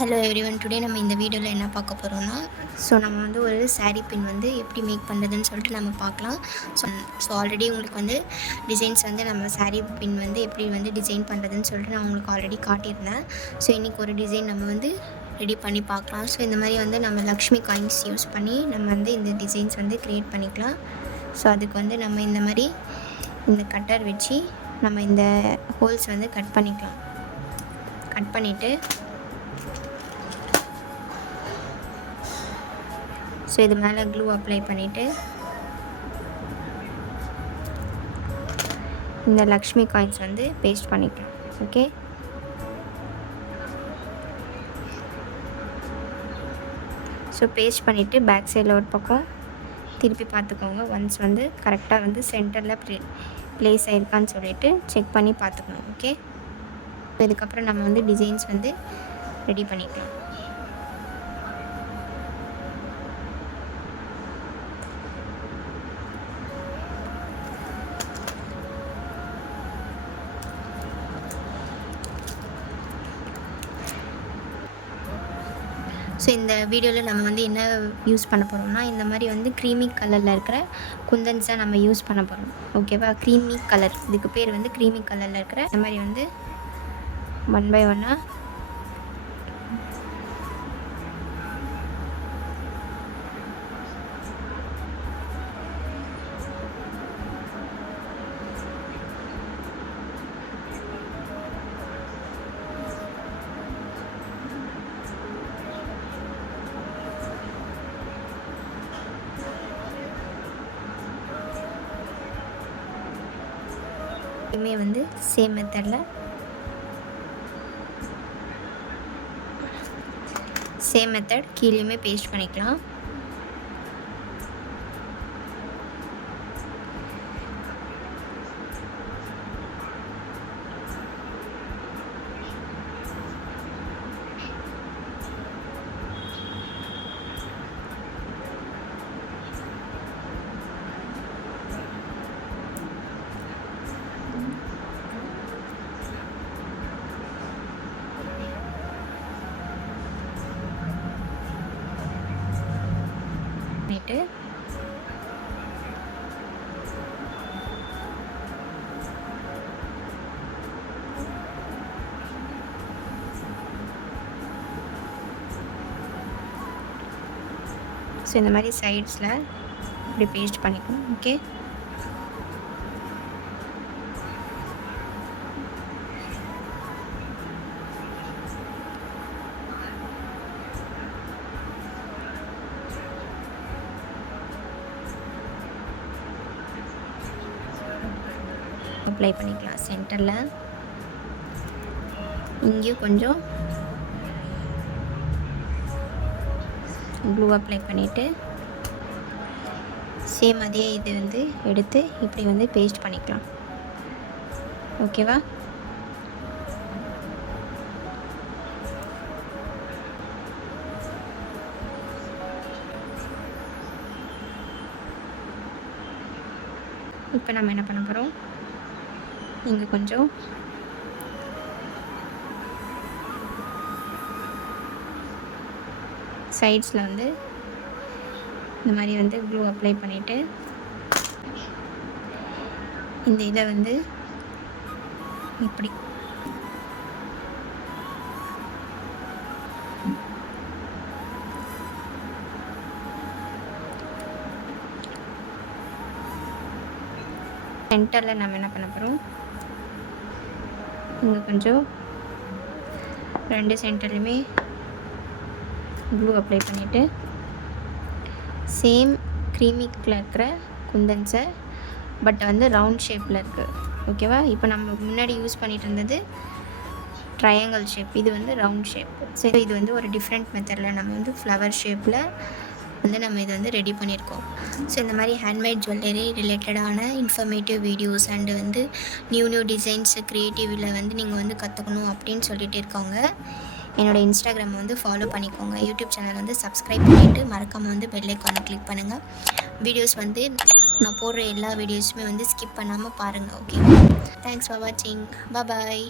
Hello everyone, today நம்ம இந்த வீடியோவில் என்ன பார்க்க போகிறோம்னா, நம்ம வந்து ஒரு saree பின் வந்து எப்படி மேக் பண்ணுறதுன்னு சொல்லிட்டு நம்ம பார்க்கலாம். ஆல்ரெடி உங்களுக்கு வந்து டிசைன்ஸ் வந்து நம்ம saree பின் வந்து எப்படி வந்து டிசைன் பண்ணுறதுன்னு சொல்லிட்டு நான் உங்களுக்கு ஆல்ரெடி காட்டியிருந்தேன். இன்றைக்கி ஒரு டிசைன் நம்ம வந்து ரெடி பண்ணி பார்க்கலாம். இந்த மாதிரி வந்து நம்ம லக்ஷ்மி காயின்ஸ் யூஸ் பண்ணி நம்ம வந்து இந்த டிசைன்ஸ் வந்து க்ரியேட் பண்ணிக்கலாம். அதுக்கு வந்து நம்ம இந்த மாதிரி இந்த கட்டர் வச்சு நம்ம இந்த ஹோல்ஸ் வந்து கட் பண்ணிக்கலாம். கட் பண்ணிவிட்டு இது மேலே க்ளூ அப்ளை பண்ணிவிட்டு இந்த லக்ஷ்மி காயின்ஸ் வந்து பேஸ்ட் பண்ணிக்கலாம். ஓகே, பேஸ்ட் பண்ணிவிட்டு பேக் சைடில் ஒரு பக்கம் திருப்பி பார்த்துக்கோங்க. ஒன்ஸ் வந்து கரெக்டாக வந்து சென்டரில் ப்ளேஸ் ஆகிருக்கான்னு சொல்லிவிட்டு செக் பண்ணி பார்த்துக்கணும். ஓகே, இதுக்கப்புறம் நம்ம வந்து டிசைன்ஸ் வந்து ரெடி பண்ணிக்கலாம். இந்த வீடியோவில் நம்ம வந்து என்ன யூஸ் பண்ண போகிறோம்னா, இந்த மாதிரி வந்து க்ரீமி கலரில் இருக்கிற குந்தன்ஸை நம்ம யூஸ் பண்ண போகிறோம். ஓகேவா, க்ரீமி கலர், இதுக்கு பேர் வந்து க்ரீமி கலரில் இருக்கிற இந்த மாதிரி வந்து 1 by 1 இதுவுமே வந்து சேம் மெத்தடில் கீழேயுமே பேஸ்ட் பண்ணிக்கலாம். பண்ணிவிட்டு இந்த மாதிரி சைட்ஸில் இப்படி பேஸ்ட் பண்ணிக்கணும். ஓகே, அப்ளை பண்ணிக்கலாம். சென்டரில் இங்கேயும் கொஞ்சம் க்ளூ அப்ளை பண்ணிவிட்டு சேம் அதே இது வந்து எடுத்து இப்படி வந்து பேஸ்ட் பண்ணிக்கலாம். ஓகேவா, இப்போ நம்ம என்ன பண்ண போகிறோம், இங்கே கொஞ்சம் சைட்ஸில் வந்து இந்த மாதிரி வந்து க்ளூ அப்ளை பண்ணிவிட்டு இந்த இதை வந்து இப்படி சென்டரில் நம்ம என்ன பண்ண போகிறோம், இங்கே கொஞ்சம் 2 சென்டர்லையுமே க்ளூ அப்ளை பண்ணிவிட்டு சேம் க்ரீமி கலர் இருக்கிற குந்தன்ஸை பட் வந்து ரவுண்ட் ஷேப்பில் இருக்குது. ஓகேவா, இப்போ நம்ம முன்னாடி யூஸ் பண்ணிகிட்டு இருந்தது ட்ரையாங்கிள் ஷேப், இது வந்து ரவுண்ட் ஷேப். இது வந்து ஒரு டிஃப்ரெண்ட் மெத்தடில் நம்ம வந்து ஃப்ளவர் ஷேப்பில் வந்து நம்ம இது வந்து ரெடி பண்ணியிருக்கோம். இந்த மாதிரி ஹேண்ட்மேட் ஜுவல்லரி ரிலேட்டடான இன்ஃபர்மேட்டிவ் வீடியோஸ் அண்டு வந்து நியூ டிசைன்ஸ் க்ரியேட்டிவில் வந்து நீங்கள் வந்து கற்றுக்கணும் அப்படின்னு சொல்லிட்டு இருக்கவங்க என்னோடய இன்ஸ்டாகிராம் வந்து ஃபாலோ பண்ணிக்கோங்க. யூடியூப் சேனல் வந்து சப்ஸ்கிரைப் பண்ணிவிட்டு மறக்காமல் வந்து பெல் ஐக்கானை கிளிக் பண்ணுங்கள். வீடியோஸ் வந்து நான் போடுற எல்லா வீடியோஸுமே வந்து ஸ்கிப் பண்ணாமல் பாருங்கள். ஓகே, தேங்க்ஸ் ஃபார் வாட்சிங். பாய்.